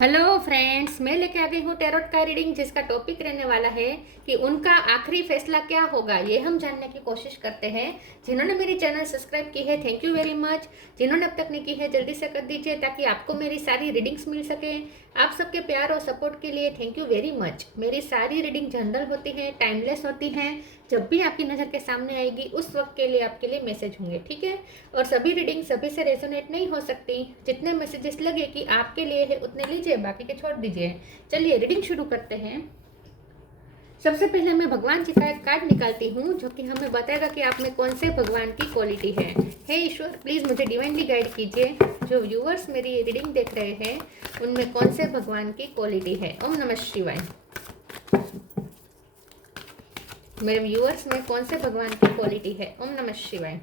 Hello friends, मैं लेके आ गई हूँ टैरोट का रीडिंग, जिसका टॉपिक रहने वाला है कि उनका आखिरी फैसला क्या होगा। ये हम जानने की कोशिश करते हैं। जिन्होंने मेरी चैनल सब्सक्राइब की है, थैंक यू वेरी मच। जिन्होंने अब तक नहीं की है, जल्दी से कर दीजिए ताकि आपको मेरी सारी रीडिंग्स मिल सके। आप सबके प्यार और सपोर्ट के लिए थैंक यू वेरी मच। मेरी सारी रीडिंग जनरल होती हैं, टाइमलेस होती हैं। जब भी आपकी नज़र के सामने आएगी उस वक्त के लिए आपके लिए मैसेज होंगे, ठीक है। और सभी रीडिंग सभी से रेजोनेट नहीं हो सकती। जितने मैसेजेस लगे कि आपके लिए है उतने लीजिए, बाकी के छोड़ दीजिए। चलिए रीडिंग शुरू करते हैं। सबसे पहले मैं भगवान जी का एक कार्ड निकालती हूँ जो कि हमें बताएगा कि आप में कौन से भगवान की क्वालिटी है। हे ईश्वर, प्लीज मुझे डिवाइनली गाइड कीजिए। जो व्यूअर्स मेरी ये रीडिंग देख रहे हैं उनमें कौन से भगवान की क्वालिटी है। ओम नमः शिवाय। मेरे व्यूअर्स में कौन से भगवान की क्वालिटी है। ओम नमः शिवाय।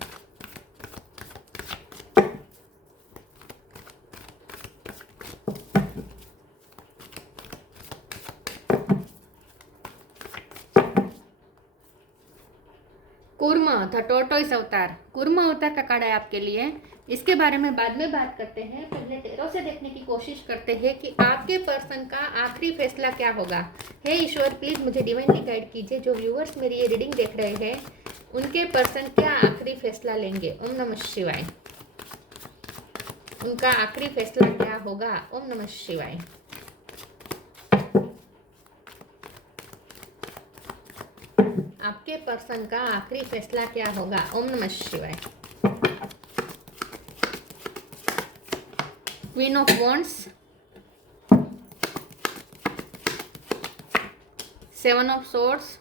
कूर्म द टोर्टोइस अवतार, कूर्म अवतार का कार्ड है आपके लिए। इसके बारे में बाद में बात करते हैं। पहले टेरो से देखने की कोशिश करते हैं कि आपके पर्सन का आखिरी फैसला क्या होगा। हे ईश्वर, प्लीज मुझे डिवाइनली गाइड कीजिए। जो व्यूअर्स मेरी ये रीडिंग देख रहे हैं उनके पर्सन क्या आखिरी फैसला लेंगे। ओम नमः शिवाय। उनका आखिरी फैसला क्या होगा। ओम नमः शिवाय। आपके पर्सन का आखिरी फैसला क्या होगा। ओम नमः शिवाय। Queen of wands, seven of swords,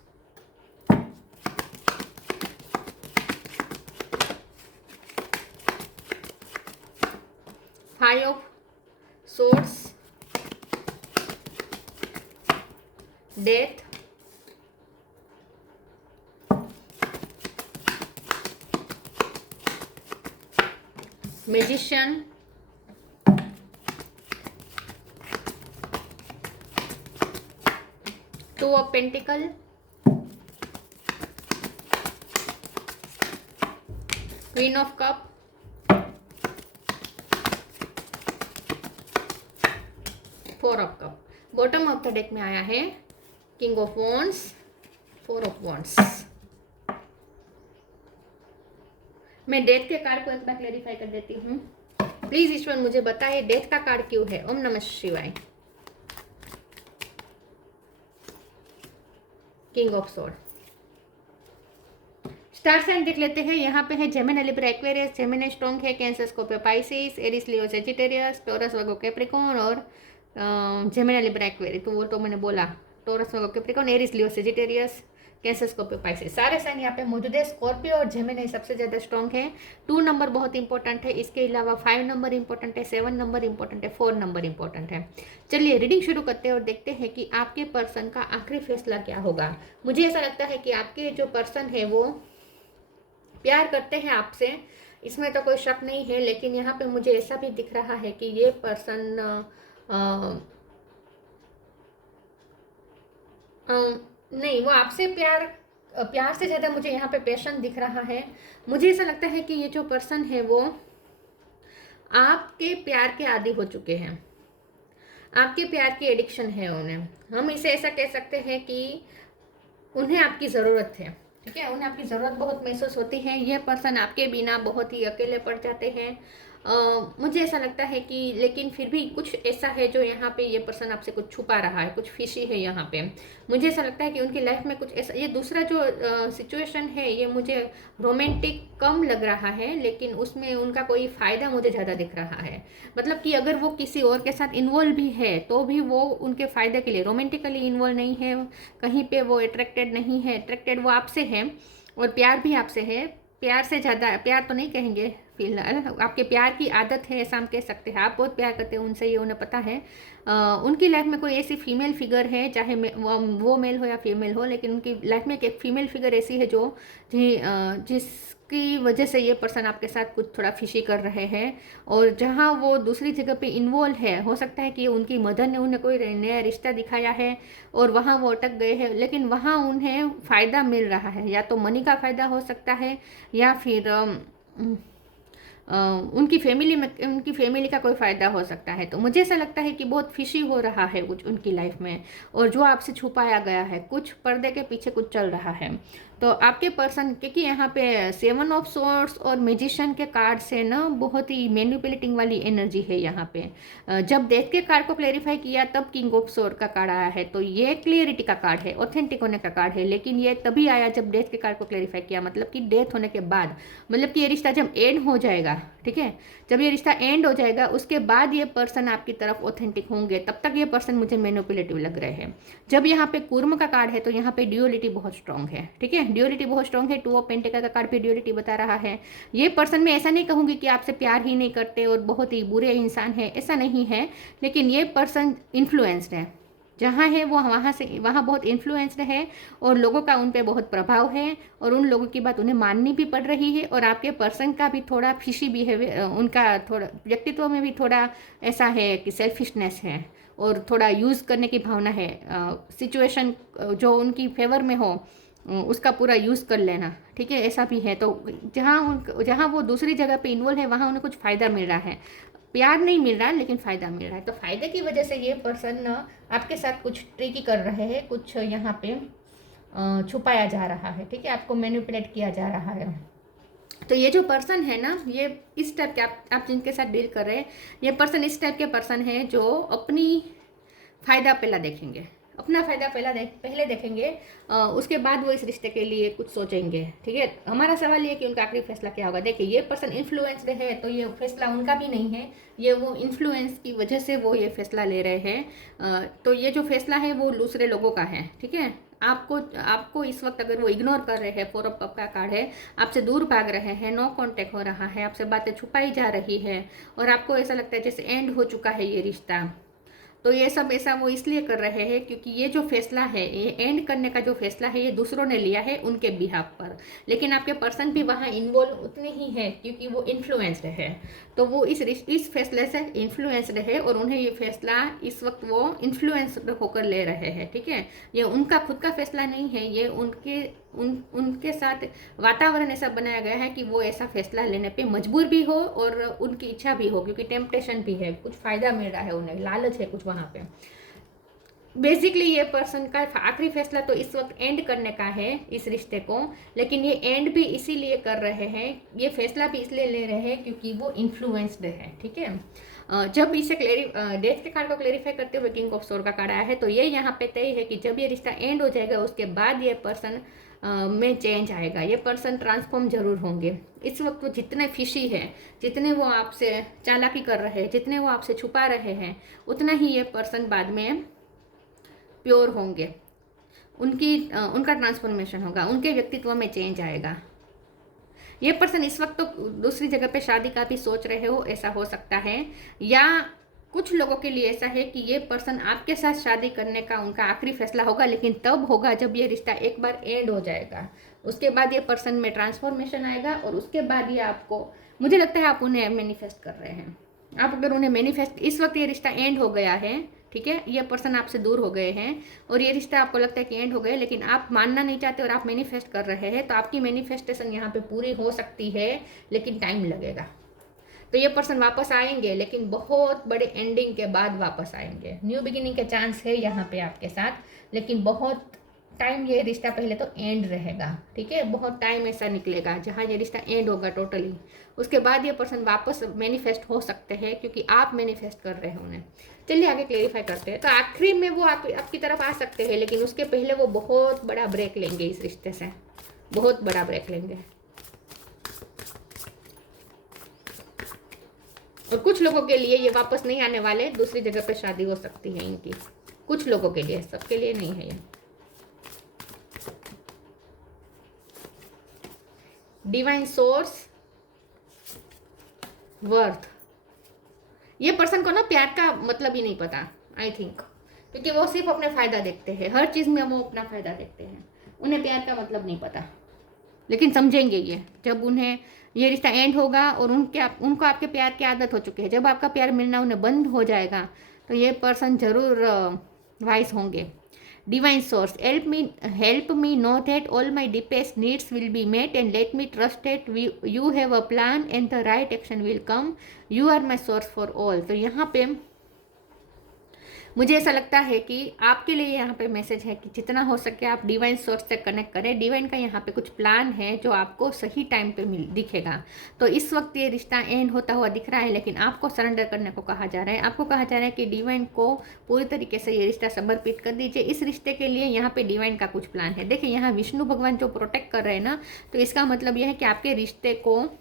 five of swords, death, magician, two of pentacle, queen of cup, four of cup. Bottom of the deck में आया है king of wands, four of wands. मैं डेथ के card को एक बार clarify कर देती हूँ। प्लीज ईश्वर मुझे बताइए डेथ का कार्ड क्यों है। ओम नमः शिवाय। King of sword. Star sign देख लेते हैं। यहाँ पे है Gemini, Libra, Aquarius, Gemini strong है, Cancer, Scorpio, Pisces, Aries, Leo, Sagittarius, Taurus, Virgo, Capricorn और जेमिनी, लिब्रा, एक्वेरियस। तो वो तो मैंने बोला, Taurus, Virgo, Capricorn, Aries, Leo, Sagittarius, Cancer, Scorpio, Pisces, सारे साइन यहाँ पे मौजूद है। स्कॉर्पियो और जेमिनी सबसे ज़्यादा स्ट्रॉन्ग है। 2 नंबर बहुत इंपॉर्टेंट है। इसके अलावा 5 नंबर इंपॉर्टेंट है, 7 नंबर इंपॉर्टेंट है, 4 नंबर इंपॉर्टेंट है। चलिए रीडिंग शुरू करते हैं और देखते हैं कि आपके पर्सन का आखिरी फैसला क्या होगा। मुझे ऐसा लगता है कि आपके जो पर्सन है वो प्यार करते हैं आपसे, इसमें तो कोई शक नहीं है। लेकिन यहाँ पे मुझे ऐसा भी दिख रहा है कि ये पर्सन नहीं, वो आपसे प्यार से ज़्यादा मुझे यहाँ पे पैशन दिख रहा है। मुझे ऐसा लगता है कि ये जो पर्सन है वो आपके प्यार के आदी हो चुके हैं। आपके प्यार की एडिक्शन है उन्हें। हम इसे ऐसा कह सकते हैं कि उन्हें आपकी ज़रूरत है, ठीक है। उन्हें आपकी ज़रूरत बहुत महसूस होती है। यह पर्सन आपके बिना बहुत ही अकेले पड़ जाते हैं। मुझे ऐसा लगता है कि लेकिन फिर भी कुछ ऐसा है जो यहाँ पे ये पर्सन आपसे कुछ छुपा रहा है, कुछ फिशी है यहाँ पे। मुझे ऐसा लगता है कि उनकी लाइफ में कुछ ऐसा, ये दूसरा जो सिचुएशन है ये मुझे रोमांटिक कम लग रहा है, लेकिन उसमें उनका कोई फ़ायदा मुझे ज़्यादा दिख रहा है। मतलब कि अगर वो किसी और के साथ इन्वॉल्व भी है तो भी वो उनके फ़ायदे के लिए, रोमांटिकली इन्वॉल्व नहीं है कहीं पे। वो अट्रैक्टेड नहीं है, अट्रैक्टेड वो आपसे है और प्यार भी आपसे है। प्यार से ज़्यादा, प्यार तो नहीं कहेंगे फिलहाल, आपके प्यार की आदत है ऐसा हम कह सकते हैं। आप बहुत प्यार करते हैं उनसे, ये उन्हें पता है। उनकी लाइफ में कोई ऐसी फीमेल फिगर है, चाहे वो मेल हो या फीमेल हो, लेकिन उनकी लाइफ में एक फीमेल फिगर ऐसी है जो जिसकी वजह से ये पर्सन आपके साथ कुछ थोड़ा फिशी कर रहे हैं। और जहाँ वो दूसरी जगह पे इन्वॉल्व है, हो सकता है कि उनकी मदर ने उन्हें कोई नया रिश्ता दिखाया है और वहाँ वो अटक गए हैं, लेकिन वहाँ उन्हें फ़ायदा मिल रहा है। या तो मनी का फ़ायदा हो सकता है या फिर उनकी फैमिली का कोई फ़ायदा हो सकता है। तो मुझे ऐसा लगता है कि बहुत फिशी हो रहा है कुछ उनकी लाइफ में, और जो आपसे छुपाया गया है, कुछ पर्दे के पीछे कुछ चल रहा है। तो आपके पर्सन, क्योंकि यहाँ पे 7 ऑफ सोर्ड्स और मैजिशियन के कार्ड से ना बहुत ही मैनिपुलेटिंग वाली एनर्जी है यहाँ पे। जब डेथ के कार्ड को क्लेरिफाई किया तब किंग ऑफ सोर्ड का कार्ड आया है, तो ये क्लियरिटी का कार्ड है, ऑथेंटिक होने का कार्ड है। लेकिन ये तभी आया जब डेथ के कार्ड को क्लेरिफाई किया, मतलब कि डेथ होने के बाद, मतलब कि ये रिश्ता जब एंड हो जाएगा, ठीक है, जब ये रिश्ता एंड हो जाएगा उसके बाद ये पर्सन आपकी तरफ ऑथेंटिक होंगे। तब तक ये पर्सन मुझे मैनिपुलेटिव लग रहे हैं। जब यहाँ पे कूर्म का कार्ड है तो यहाँ पे ड्यूअलिटी बहुत स्ट्रांग है, ठीक है, ड्यूअलिटी बहुत स्ट्रांग है। 2 ऑफ पेंटिकल का कार्ड भी ड्यूअलिटी बता रहा है। ये पर्सन, मैं ऐसा नहीं कहूँगी कि आपसे प्यार ही नहीं करते और बहुत ही बुरे इंसान है, ऐसा नहीं है, लेकिन ये पर्सन इन्फ्लुएंस्ड है। जहाँ है वो वहाँ बहुत इन्फ्लुएंस्ड है और लोगों का उन पर बहुत प्रभाव है, और उन लोगों की बात उन्हें माननी भी पड़ रही है। और आपके पर्सन का भी थोड़ा फिशी बिहेवियर, उनका थोड़ा व्यक्तित्व में भी थोड़ा ऐसा है कि सेल्फिशनेस है और थोड़ा यूज़ करने की भावना है। सिचुएशन जो उनकी फेवर में हो उसका पूरा यूज़ कर लेना, ठीक है, ऐसा भी है। तो जहाँ वो दूसरी जगह पे इन्वॉल्व है वहाँ उन्हें कुछ फ़ायदा मिल रहा है, प्यार नहीं मिल रहा है लेकिन फ़ायदा मिल रहा है। तो फ़ायदे की वजह से ये पर्सन आपके साथ कुछ ट्रिकी कर रहे हैं, कुछ यहाँ पे छुपाया जा रहा है, ठीक है, आपको मैनिपुलेट किया जा रहा है। तो ये जो पर्सन है ना, ये इस टाइप के आप जिनके साथ डील कर रहे हैं, ये पर्सन इस टाइप के पर्सन है जो अपनी फ़ायदा पहला देखेंगे, अपना फ़ायदा पहले देखेंगे, उसके बाद वो इस रिश्ते के लिए कुछ सोचेंगे, ठीक है। हमारा सवाल ये कि उनका आखिरी फैसला क्या होगा। देखिए, ये पर्सन इन्फ्लुएंस्ड है तो ये फैसला उनका भी नहीं है, ये वो इन्फ्लुएंस की वजह से वो ये फैसला ले रहे हैं। तो ये जो फैसला है वो दूसरे लोगों का है, ठीक है। आपको इस वक्त अगर वो इग्नोर कर रहे हैं, 4 ऑफ कप का कार्ड है, आपसे दूर भाग रहे हैं, नो कांटेक्ट हो रहा है, आपसे बातें छुपाई जा रही है और आपको ऐसा लगता है जैसे एंड हो चुका है ये रिश्ता, तो ये सब ऐसा वो इसलिए कर रहे हैं क्योंकि ये जो फैसला है, ये एंड करने का जो फैसला है, ये दूसरों ने लिया है उनके बिहाफ पर। लेकिन आपके पर्सन भी वहाँ इन्वॉल्व उतने ही है क्योंकि वो इन्फ्लुएंस्ड है, तो वो इस फैसले से इन्फ्लुएंस्ड है और उन्हें ये फैसला इस वक्त वो इन्फ्लुएंस्ड होकर ले रहे हैं, ठीक है। ये उनका खुद का फैसला नहीं है, ये उनके साथ वातावरण ऐसा बनाया गया है कि वो ऐसा फैसला लेने पे मजबूर भी हो और उनकी इच्छा भी हो, क्योंकि टेम्पटेशन भी है, कुछ फ़ायदा मिल रहा है उन्हें, लालच है कुछ वहाँ पे। बेसिकली ये पर्सन का आखिरी फैसला तो इस वक्त एंड करने का है इस रिश्ते को, लेकिन ये एंड भी इसीलिए कर रहे हैं, ये फैसला भी इसलिए ले रहे हैं क्योंकि वो इन्फ्लुएंस्ड है, ठीक है। जब इसे डेथ के कार्ड को क्लेरिफाई करते हुए किंग ऑफ सोर्ड का कार्ड आया है, तो ये यहाँ पे तय है कि जब ये रिश्ता एंड हो जाएगा उसके बाद ये पर्सन में चेंज आएगा, ये पर्सन ट्रांसफॉर्म जरूर होंगे। इस वक्त वो जितने फिशी है, जितने वो आपसे चालाकी कर रहे हैं, जितने वो आपसे छुपा रहे हैं, उतना ही ये पर्सन बाद में प्योर होंगे, उनका ट्रांसफॉर्मेशन होगा, उनके व्यक्तित्व में चेंज आएगा। ये पर्सन इस वक्त तो दूसरी जगह पे शादी का भी सोच रहे हो, ऐसा हो सकता है, या कुछ लोगों के लिए ऐसा है कि ये पर्सन आपके साथ शादी करने का उनका आखिरी फैसला होगा, लेकिन तब होगा जब ये रिश्ता एक बार एंड हो जाएगा, उसके बाद ये पर्सन में ट्रांसफॉर्मेशन आएगा और उसके बाद ये आपको, मुझे लगता है आप उन्हें मैनिफेस्ट कर रहे हैं। आप अगर उन्हें मैनिफेस्ट, इस वक्त ये रिश्ता एंड हो गया है, ठीक है, ये पर्सन आपसे दूर हो गए हैं और ये रिश्ता आपको लगता है कि एंड हो गए, लेकिन आप मानना नहीं चाहते और आप मैनिफेस्ट कर रहे हैं, तो आपकी मैनिफेस्टेशन यहाँ पे पूरी हो सकती है, लेकिन टाइम लगेगा। तो ये पर्सन वापस आएंगे, लेकिन बहुत बड़े एंडिंग के बाद वापस आएंगे। न्यू बिगिनिंग के चांस है यहाँ पे आपके साथ, लेकिन बहुत टाइम ये रिश्ता पहले तो एंड रहेगा, ठीक है, बहुत टाइम ऐसा निकलेगा जहाँ ये रिश्ता एंड होगा टोटली। उसके बाद ये पर्सन वापस मैनिफेस्ट हो सकते हैं क्योंकि आप मैनिफेस्ट कर रहे हैं उन्हें। चलिए आगे क्लेरिफाई करते हैं। तो आखिरी में वो आपकी तरफ आ सकते हैं, लेकिन उसके पहले वो बहुत बड़ा ब्रेक लेंगे इस रिश्ते से, बहुत बड़ा ब्रेक लेंगे। और कुछ लोगों के लिए ये वापस नहीं आने वाले, दूसरी जगह पे शादी हो सकती है इनकी, कुछ लोगों के लिए, सबके लिए नहीं है ये। डिवाइन सोर्स, वर्थ, ये पर्सन को ना प्यार का मतलब ही नहीं पता, आई थिंक, क्योंकि वो सिर्फ अपने फायदा देखते हैं, हर चीज में वो अपना फायदा देखते हैं, उन्हें प्यार का मतलब नहीं पता। लेकिन समझेंगे ये जब उन्हें ये रिश्ता एंड होगा और उनको आपके प्यार की आदत हो चुकी है, जब आपका प्यार मिलना उन्हें बंद हो जाएगा तो ये पर्सन जरूर वाइस होंगे। Divine source, help me know that all my deepest needs will be met and let me trust that you have a plan and the right action will come. You are my source for all. तो यहाँ पे मुझे ऐसा लगता है कि आपके लिए यहाँ पे मैसेज है कि जितना हो सके आप डिवाइन सोर्स से कनेक्ट करें। डिवाइन का यहाँ पे कुछ प्लान है जो आपको सही टाइम पे दिखेगा। तो इस वक्त ये रिश्ता एंड होता हुआ दिख रहा है, लेकिन आपको सरेंडर करने को कहा जा रहा है। आपको कहा जा रहा है कि डिवाइन को पूरी तरीके से ये रिश्ता समर्पित कर दीजिए। इस रिश्ते के लिए यहाँ पे डिवाइन का कुछ प्लान है। देखिए यहाँ विष्णु भगवान जो प्रोटेक्ट कर रहे हैं ना, तो इसका मतलब यह है कि आपके रिश्ते को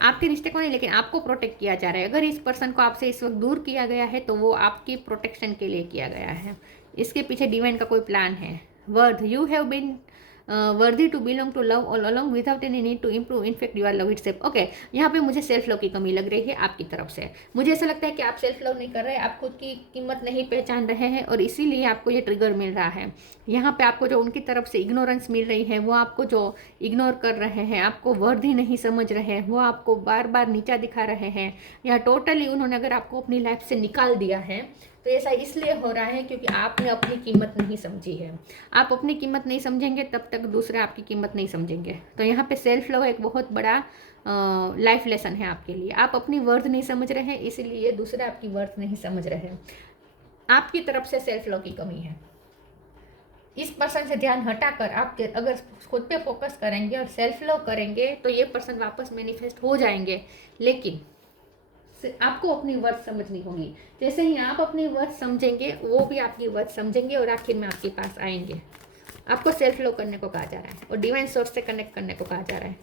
नहीं, लेकिन आपको प्रोटेक्ट किया जा रहा है। अगर इस पर्सन को आपसे इस वक्त दूर किया गया है तो वो आपकी प्रोटेक्शन के लिए किया गया है। इसके पीछे डिवाइन का कोई प्लान है। Worth, you have been worthy to belong to love all along without any need to improve, in fact you are love itself. Okay, यहाँ पे मुझे सेल्फ लव की कमी लग रही है आपकी तरफ से। मुझे ऐसा लगता है कि आप सेल्फ लव नहीं कर रहे, आप खुद की कीमत नहीं पहचान रहे हैं और इसीलिए आपको ये ट्रिगर मिल रहा है। यहाँ पे आपको जो उनकी तरफ से इग्नोरेंस मिल रही है, वो आपको जो इग्नोर कर रहे हैं, आपको वर्दी नहीं समझ रहे हैं, वो आपको बार बार नीचा दिखा रहे हैं, या टोटली उन्होंने अगर आपको अपनी लाइफ से निकाल दिया है, तो ऐसा इसलिए हो रहा है क्योंकि आपने अपनी कीमत नहीं समझी है। आप अपनी कीमत नहीं समझेंगे तब तक दूसरे आपकी कीमत नहीं समझेंगे। तो यहाँ पे सेल्फ लव एक बहुत बड़ा लाइफ लेसन है आपके लिए। आप अपनी वर्थ नहीं समझ रहे हैं, इसीलिए दूसरे आपकी वर्थ नहीं समझ रहे हैं। आपकी तरफ से सेल्फ लव की कमी है। इस पर्सन से ध्यान हटाकर आप अगर खुद पे फोकस करेंगे और सेल्फ लव करेंगे तो ये पर्सन वापस मैनिफेस्ट हो जाएंगे। लेकिन आपको अपनी वर्थ समझनी होगी। जैसे ही आप अपनी वर्थ समझेंगे, वो भी आपकी वर्थ समझेंगे और आखिर में आपके पास आएंगे। आपको सेल्फ लव करने को कहा जा रहा है और डिवाइन सोर्स से कनेक्ट करने को कहा जा रहा है।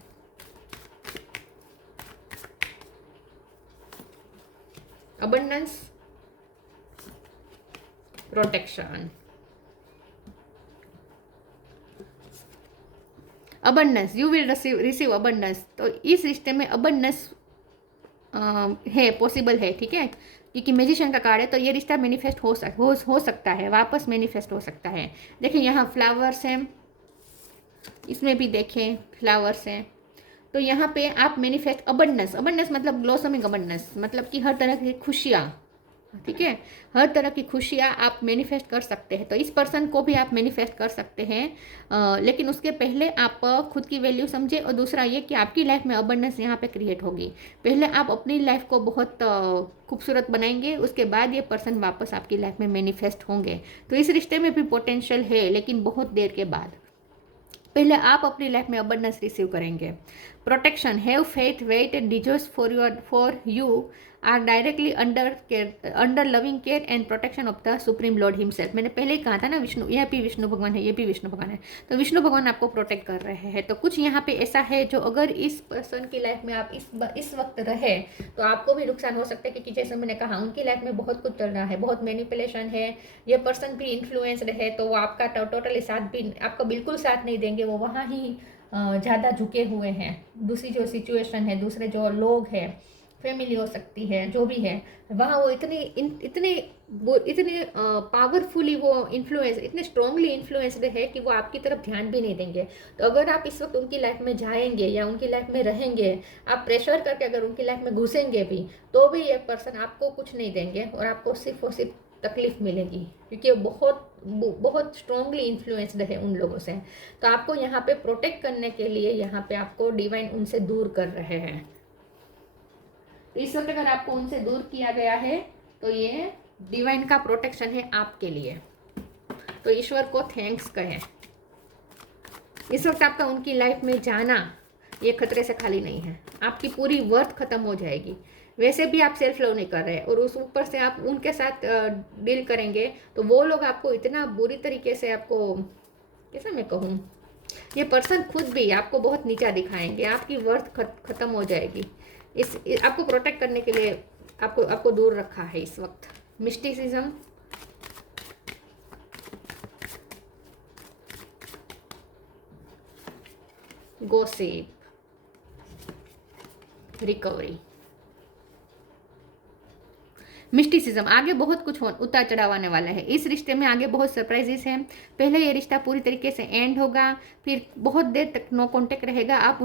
Abundance, protection, abundance, you will receive abundance. तो इस रिश्ते में अबंडेंस है, पॉसिबल है, ठीक है, क्योंकि मैजिशियन का कार्ड है। तो ये रिश्ता मैनिफेस्ट हो सकता है, वापस मैनिफेस्ट हो सकता है। देखिए यहाँ फ्लावर्स हैं, इसमें भी देखें फ्लावर्स हैं। तो यहाँ पे आप मैनिफेस्ट अबंडेंस मतलब ब्लॉसमिंग अबंडेंस, मतलब कि हर तरह की खुशियाँ, ठीक है, हर तरह की खुशियाँ आप मैनिफेस्ट कर सकते हैं। तो इस पर्सन को भी आप मैनिफेस्ट कर सकते हैं, लेकिन उसके पहले आप खुद की वैल्यू समझे। और दूसरा ये कि आपकी लाइफ में अबंडेंस यहाँ पे क्रिएट होगी। पहले आप अपनी लाइफ को बहुत खूबसूरत बनाएंगे, उसके बाद ये पर्सन वापस आपकी लाइफ में मैनिफेस्ट होंगे। तो इस रिश्ते में भी पोटेंशियल है, लेकिन बहुत देर के बाद। पहले आप अपनी लाइफ में अबंडेंस रिसीव करेंगे। Protection, have faith, wait and desires for you are directly under loving care and protection of the supreme lord himself. मैंने पहले ही कहा था ना, विष्णु, यह भी विष्णु भगवान है, ये भी विष्णु भगवान है। तो विष्णु भगवान आपको प्रोटेक्ट कर रहे हैं। तो कुछ यहाँ पे ऐसा है जो अगर इस पर्सन की लाइफ में आप इस वक्त रहे तो आपको भी नुकसान हो सकता है, क्योंकि जैसे मैंने कहा उनकी लाइफ में बहुत कुछ चल रहा है, बहुत मैनिपुलेशन है। ये पर्सन भी इन्फ्लुएंस्ड है, तो वो आपका टोटली साथ भी, आपका बिल्कुल साथ नहीं देंगे। वो वहाँ ही ज़्यादा झुके हुए हैं। दूसरी जो सिचुएशन है, दूसरे जो लोग हैं, फैमिली हो सकती है, जो भी है, वहाँ वो इतने पावरफुली वो इन्फ्लुएंस, इतने स्ट्रांगली इन्फ्लुएंस्ड है कि वो आपकी तरफ ध्यान भी नहीं देंगे। तो अगर आप इस वक्त उनकी लाइफ में जाएंगे या उनकी लाइफ में रहेंगे, आप प्रेशर करके अगर उनकी लाइफ में घुसेंगे भी, तो भी ये पर्सन आपको कुछ नहीं देंगे और आपको सिर्फ और सिर्फ तकलीफ मिलेगी, क्योंकि बहुत स्ट्रांगली इन्फ्लुएंस्ड है उन लोगों से। तो आपको यहाँ पे प्रोटेक्ट करने के लिए यहाँ पे आपको डिवाइन उनसे दूर कर रहे हैं। तो इस वक्त अगर आपको उनसे दूर किया गया है तो ये डिवाइन का प्रोटेक्शन है आपके लिए। तो ईश्वर को थैंक्स कहें। इस वक्त आपका उनकी लाइफ में जाना ये खतरे से खाली नहीं है। आपकी पूरी वर्थ खत्म हो जाएगी। वैसे भी आप सेल्फ लव नहीं कर रहे और उस ऊपर से आप उनके साथ डील करेंगे तो वो लोग आपको इतना बुरी तरीके से, आपको कैसे मैं कहूँ, ये पर्सन खुद भी आपको बहुत नीचा दिखाएंगे। आपकी वर्थ खत्म हो जाएगी। आपको प्रोटेक्ट करने के लिए आपको दूर रखा है इस वक्त। Mysticism, gossip, recovery. मिस्टिसिज्म, आगे बहुत कुछ उतार चढ़ाव आने वाला है इस रिश्ते में। आगे बहुत सरप्राइजेस हैं। पहले ये रिश्ता पूरी तरीके से एंड होगा, फिर बहुत देर तक नो कांटेक्ट रहेगा, आप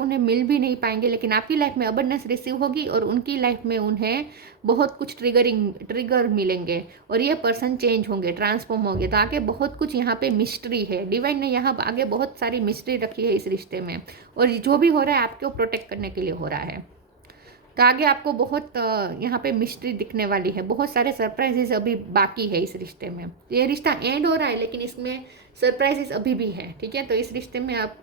उन्हें मिल भी नहीं पाएंगे, लेकिन आपकी लाइफ में अबंडेंस रिसीव होगी और उनकी लाइफ में उन्हें बहुत कुछ ट्रिगर मिलेंगे और ये पर्सन चेंज होंगे, ट्रांसफॉर्म होंगे। तो आगे बहुत कुछ यहाँ पे मिस्ट्री है। डिवाइन ने यहाँ आगे बहुत सारी मिस्ट्री रखी है इस रिश्ते में, और जो भी हो रहा है आपको प्रोटेक्ट करने के लिए हो रहा है। तो आगे आपको बहुत यहाँ पे मिस्ट्री दिखने वाली है, बहुत सारे सरप्राइजेस अभी बाकी है इस रिश्ते में। ये रिश्ता एंड हो रहा है लेकिन इसमें सरप्राइजेस अभी भी है, ठीक है। तो इस रिश्ते में आप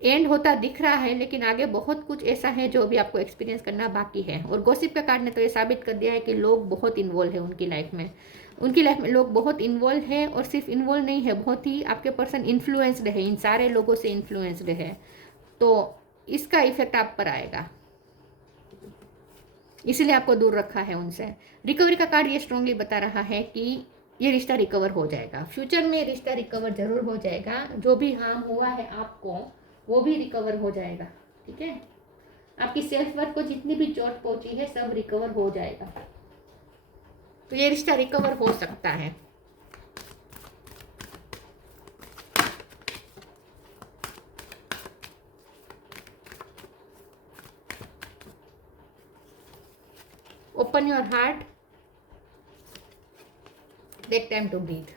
एंड होता दिख रहा है, लेकिन आगे बहुत कुछ ऐसा है जो अभी आपको एक्सपीरियंस करना बाकी है। और गॉसिप का कार्ड ने तो ये साबित कर दिया है कि लोग बहुत इन्वॉल्व है उनकी लाइफ में। उनकी लाइफ में लोग बहुत इन्वॉल्व है, और सिर्फ इन्वॉल्व नहीं है, बहुत ही आपके पर्सन इन्फ्लुएंस्ड है, इन सारे लोगों से इन्फ्लुएंस्ड है। तो इसका इफेक्ट आप पर आएगा, इसीलिए आपको दूर रखा है उनसे। रिकवरी का कार्ड ये स्ट्रांगली बता रहा है कि ये रिश्ता रिकवर हो जाएगा, फ्यूचर में रिश्ता रिकवर जरूर हो जाएगा। जो भी हार्म हुआ है आपको वो भी रिकवर हो जाएगा, ठीक है। आपकी सेल्फ वर्थ को जितनी भी चोट पहुंची है सब रिकवर हो जाएगा। तो ये रिश्ता रिकवर हो सकता है। Open your heart, take time to breathe.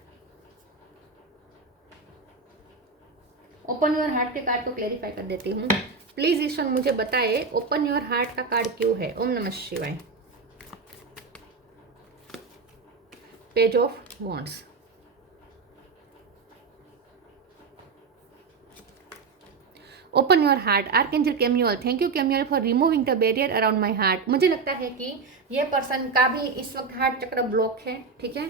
Open your heart के कार्ड को क्लेरिफाई कर देती हूँ। प्लीज ईश्वर मुझे बताए ओपन योर हार्ट का कार्ड क्यों है। ओम नमः शिवाय। Page of wands, open your heart, archangel Chamuel. Thank you Chamuel for removing the barrier around my heart. मुझे लगता है कि ये पर्सन का भी इस वक्त हार्ट चक्र ब्लॉक है, ठीक है।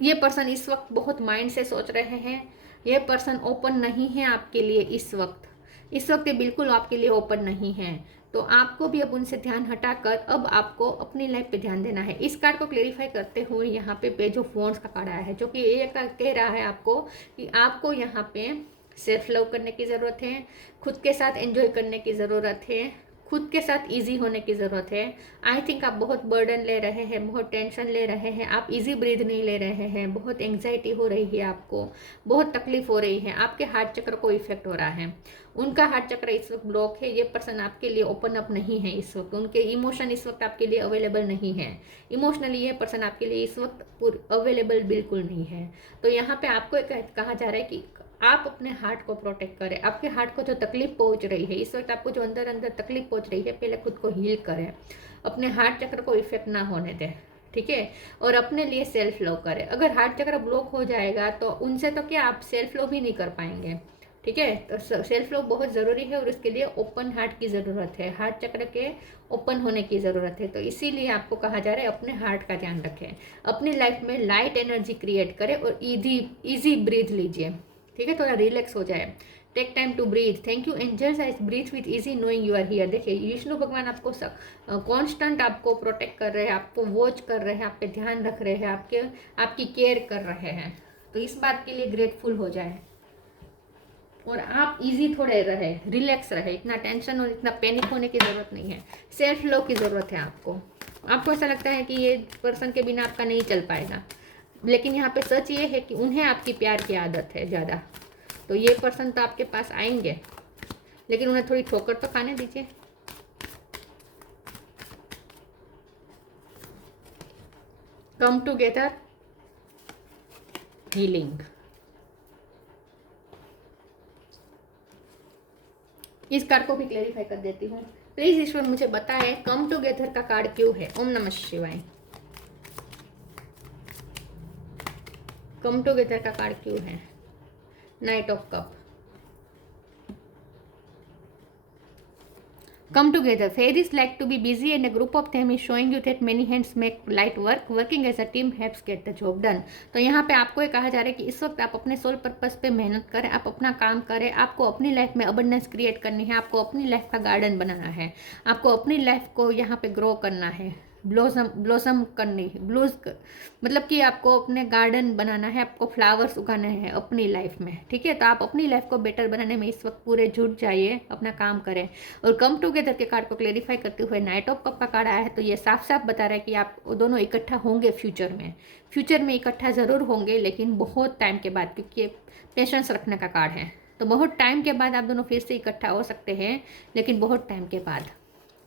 ये पर्सन इस वक्त बहुत माइंड से सोच रहे हैं। ये पर्सन ओपन नहीं है आपके लिए इस वक्त ये बिल्कुल आपके लिए ओपन नहीं है। तो आपको भी अब उनसे ध्यान हटाकर अब आपको अपनी लाइफ पे ध्यान देना है। इस कार्ड को क्लेरिफाई करते हुए यहाँ पे पेज ऑफ वॉन्ड्स का कार्ड आया है, जो कि ये कह रहा है आपको कि आपको यहाँ पे सेल्फ लव करने की ज़रूरत है, खुद के साथ एंजॉय करने की ज़रूरत है, खुद के साथ इजी होने की ज़रूरत है। आई थिंक आप बहुत बर्डन ले रहे हैं, बहुत टेंशन ले रहे हैं, आप इजी ब्रीथ नहीं ले रहे हैं, बहुत एंग्जाइटी हो रही है आपको, बहुत तकलीफ हो रही है, आपके हार्ट चक्र को इफेक्ट हो रहा है। उनका हार्ट चक्र इस वक्त ब्लॉक है। ये पर्सन आपके लिए ओपन अप नहीं है इस वक्त, उनके इमोशन इस वक्त आपके लिए अवेलेबल नहीं है। इमोशनली ये पर्सन आपके लिए इस वक्त अवेलेबल बिल्कुल नहीं है। तो यहाँ पे आपको कहा जा रहा है कि आप अपने हार्ट को प्रोटेक्ट करें। आपके हार्ट को जो तकलीफ पहुंच रही है इस वक्त, आपको जो अंदर अंदर तकलीफ पहुंच रही है, पहले खुद को हील करें, अपने हार्ट चक्र को इफेक्ट ना होने दें, ठीक है। और अपने लिए सेल्फ लव करें। अगर हार्ट चक्र ब्लॉक हो जाएगा तो उनसे तो क्या आप सेल्फ लव भी नहीं कर पाएंगे, ठीक है। तो सेल्फ लव बहुत ज़रूरी है और उसके लिए ओपन हार्ट की ज़रूरत है, हार्ट चक्र के ओपन होने की ज़रूरत है। तो इसीलिए आपको कहा जा रहा है अपने हार्ट का ध्यान रखें, अपनी लाइफ में लाइट एनर्जी क्रिएट करें और ईजी ब्रीथ लीजिए, ठीक है, थोड़ा रिलैक्स हो जाए। Take time to breathe. Thank you angels, I breathe with easy knowing you are here. देखिए विष्णु भगवान आपको कांस्टेंट आपको प्रोटेक्ट कर रहे हैं, आपको वॉच कर रहे हैं, आप पे ध्यान रख रहे हैं, आपकी केयर कर रहे हैं। तो इस बात के लिए ग्रेटफुल हो जाए और आप इजी थोड़े रहे, रिलैक्स रहे, इतना टेंशन और इतना पैनिक होने की ज़रूरत नहीं है। सेल्फ लव की ज़रूरत है आपको ऐसा लगता है कि ये पर्सन के बिना आपका नहीं चल पाएगा, लेकिन यहाँ पे सच ये है कि उन्हें आपकी प्यार की आदत है ज़्यादा। तो ये पर्सन तो आपके पास आएंगे, लेकिन उन्हें थोड़ी ठोकर तो खाने दीजिए। Come together, healing. इस कार्ड को भी क्लेरिफाई कर देती हूँ। प्लीज ईश्वर मुझे बताएं कम टुगेदर का कार्ड क्यों है। ओम नमः शिवाय। कम टुगेदर का कार्ड क्यों है। Night of cup. Come together. Fairies like to be busy and a group of them is showing you that many hands make light work. Working as a team helps get the job done. तो यहाँ पे आपको ये कहा जा रहा है कि इस वक्त आप अपने सोल पर्पस पे मेहनत करें, आप अपना काम करें, आपको अपनी लाइफ में अबंडेंस क्रिएट करनी है, आपको अपनी लाइफ का गार्डन बनाना है, आपको अपनी लाइफ को यहाँ पे ग्रो करना है, ब्लॉसम करनी, मतलब कि आपको अपने गार्डन बनाना है, आपको फ्लावर्स उगाने हैं अपनी लाइफ में, ठीक है। तो आप अपनी लाइफ को बेटर बनाने में इस वक्त पूरे जुट जाइए, अपना काम करें। और कम टुगेदर के कार्ड को क्लेरिफाई करते हुए नाइट ऑफ कप का कार्ड आया है, तो ये साफ साफ बता रहा है कि आप दोनों इकट्ठा होंगे फ्यूचर में इकट्ठा ज़रूर होंगे, लेकिन बहुत टाइम के बाद, क्योंकि पेशेंस रखने का कार्ड है। तो बहुत टाइम के बाद आप दोनों फिर से इकट्ठा हो सकते हैं, लेकिन बहुत टाइम के बाद।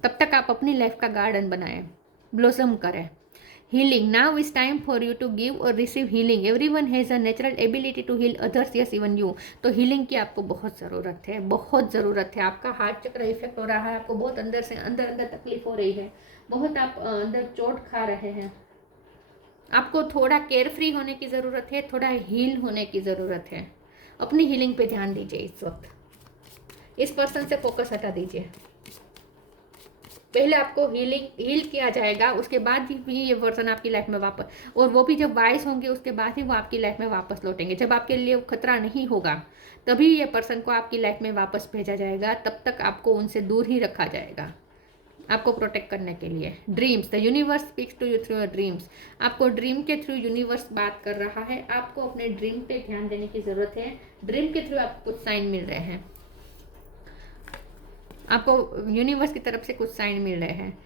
तब तक आप अपनी लाइफ का गार्डन बनाएं, ब्लॉसम करें। Healing, now is time for you to give और receive healing. Everyone has a natural ability to heal others, yes even you. तो हीलिंग की आपको बहुत ज़रूरत है, बहुत ज़रूरत है। आपका हार्ट चक्र इफेक्ट हो रहा है, आपको बहुत अंदर से अंदर तकलीफ हो रही है, बहुत आप अंदर चोट खा रहे हैं। आपको थोड़ा केयर फ्री होने की ज़रूरत है, थोड़ा हील होने की ज़रूरत है। अपनी हीलिंग पे ध्यान दीजिए इस वक्त। इस पर्सन से फोकस हटा दीजिए। पहले आपको हील किया जाएगा, उसके बाद ही ये पर्सन आपकी लाइफ में वापस, और वो भी जब वाइस होंगे उसके बाद ही वो आपकी लाइफ में वापस लौटेंगे। जब आपके लिए खतरा नहीं होगा तभी ये पर्सन को आपकी लाइफ में वापस भेजा जाएगा। तब तक आपको उनसे दूर ही रखा जाएगा, आपको प्रोटेक्ट करने के लिए। Dreams, the universe speaks to you through your dreams. आपको ड्रीम के थ्रू यूनिवर्स बात कर रहा है। आपको अपने ड्रीम पे ध्यान देने की ज़रूरत है। ड्रीम के थ्रू आपको कुछ साइन मिल रहे हैं, आपको यूनिवर्स की तरफ से कुछ साइन मिल रहे हैं।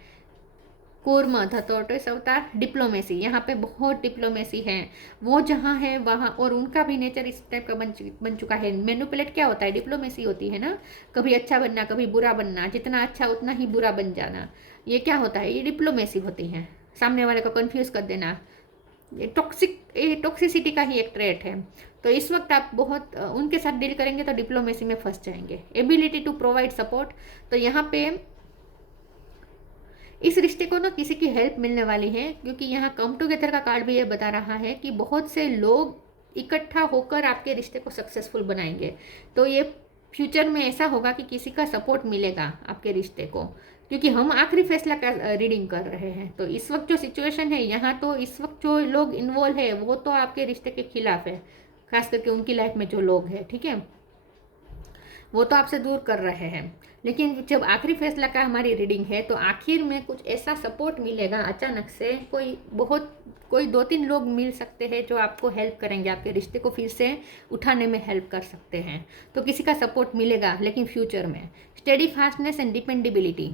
कूर्म द टॉर्टोइस अवतार, डिप्लोमेसी, यहाँ पे बहुत डिप्लोमेसी है। वो जहाँ है वहाँ, और उनका भी नेचर इस टाइप का बन चुका है। मैनिपुलेट क्या होता है? डिप्लोमेसी होती है ना, कभी अच्छा बनना कभी बुरा बनना, जितना अच्छा उतना ही बुरा बन जाना। ये क्या होता है? ये डिप्लोमेसी होती है, सामने वाले को कंफ्यूज कर देना। ये टॉक्सिसिटी का ही एक ट्रेट है। तो इस वक्त आप बहुत उनके साथ डील करेंगे तो डिप्लोमेसी में फंस जाएंगे। एबिलिटी टू प्रोवाइड सपोर्ट, तो यहाँ पे इस रिश्ते को ना किसी की हेल्प मिलने वाली है, क्योंकि यहाँ कम टुगेदर का कार्ड भी ये बता रहा है कि बहुत से लोग इकट्ठा होकर आपके रिश्ते को सक्सेसफुल बनाएंगे। तो ये फ्यूचर में ऐसा होगा कि किसी का सपोर्ट मिलेगा आपके रिश्ते को, क्योंकि हम आखिरी फैसला का रीडिंग कर रहे हैं। तो इस वक्त जो सिचुएशन है यहाँ, तो इस वक्त जो लोग इन्वॉल्व है वो तो आपके रिश्ते के खिलाफ है, खास करके उनकी लाइफ में जो लोग हैं, ठीक है, वो तो आपसे दूर कर रहे हैं। लेकिन जब आखिरी फैसला का हमारी रीडिंग है, तो आखिर में कुछ ऐसा सपोर्ट मिलेगा अचानक से। कोई 2-3 लोग मिल सकते हैं जो आपको हेल्प करेंगे, आपके रिश्ते को फिर से उठाने में हेल्प कर सकते हैं। तो किसी का सपोर्ट मिलेगा, लेकिन फ्यूचर में। स्टेडी फास्टनेस एंड डिपेंडेबिलिटी,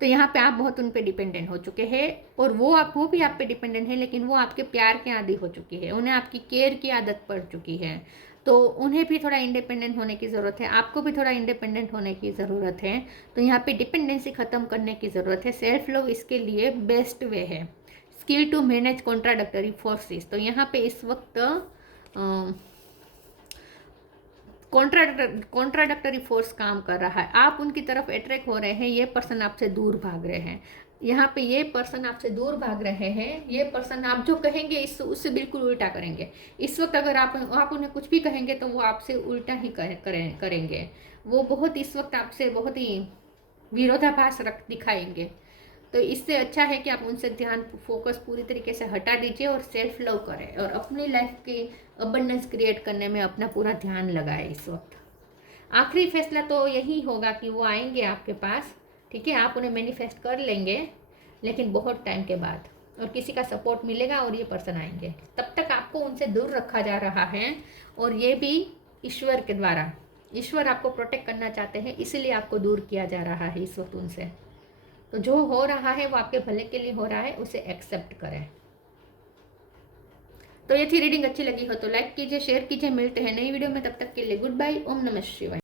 तो यहाँ पे आप बहुत उन पे डिपेंडेंट हो चुके हैं, और वो भी आप पे डिपेंडेंट है, लेकिन वो आपके प्यार के आदी हो चुकी है, उन्हें आपकी केयर की आदत पड़ चुकी है। तो उन्हें भी थोड़ा इंडिपेंडेंट होने की ज़रूरत है, आपको भी थोड़ा इंडिपेंडेंट होने की ज़रूरत है। तो यहाँ पे डिपेंडेंसी ख़त्म करने की ज़रूरत है। सेल्फ लव इसके लिए बेस्ट वे है। स्किल टू मैनेज कॉन्ट्राडक्टरी फोर्सेस, तो यहाँ पे इस वक्त कॉन्ट्राडक्टरी फोर्स काम कर रहा है। आप उनकी तरफ अट्रैक्ट हो रहे हैं, ये पर्सन आपसे दूर भाग रहे हैं। यहाँ पे ये पर्सन आपसे दूर भाग रहे हैं। ये पर्सन आप जो कहेंगे उससे बिल्कुल उल्टा करेंगे। इस वक्त अगर आप उन्हें कुछ भी कहेंगे तो वो आपसे उल्टा ही करेंगे। वो बहुत इस वक्त आपसे बहुत ही विरोधाभास दिखाएंगे। तो इससे अच्छा है कि आप उनसे ध्यान फोकस पूरी तरीके से हटा दीजिए और सेल्फ लव करें, और अपनी लाइफ की अबंडेंस क्रिएट करने में अपना पूरा ध्यान लगाएं। इस वक्त आखिरी फैसला तो यही होगा कि वो आएंगे आपके पास, ठीक है, आप उन्हें मैनिफेस्ट कर लेंगे, लेकिन बहुत टाइम के बाद, और किसी का सपोर्ट मिलेगा और ये पर्सन आएंगे। तब तक आपको उनसे दूर रखा जा रहा है, और ये भी ईश्वर के द्वारा। ईश्वर आपको प्रोटेक्ट करना चाहते हैं, इसीलिए आपको दूर किया जा रहा है इस वक्त उनसे। तो जो हो रहा है वो आपके भले के लिए हो रहा है, उसे एक्सेप्ट करें। तो ये थी रीडिंग। अच्छी लगी हो तो लाइक कीजिए, शेयर कीजिए। मिलते हैं नई वीडियो में, तब तक के लिए गुड बाय। ओम नमः शिवाय।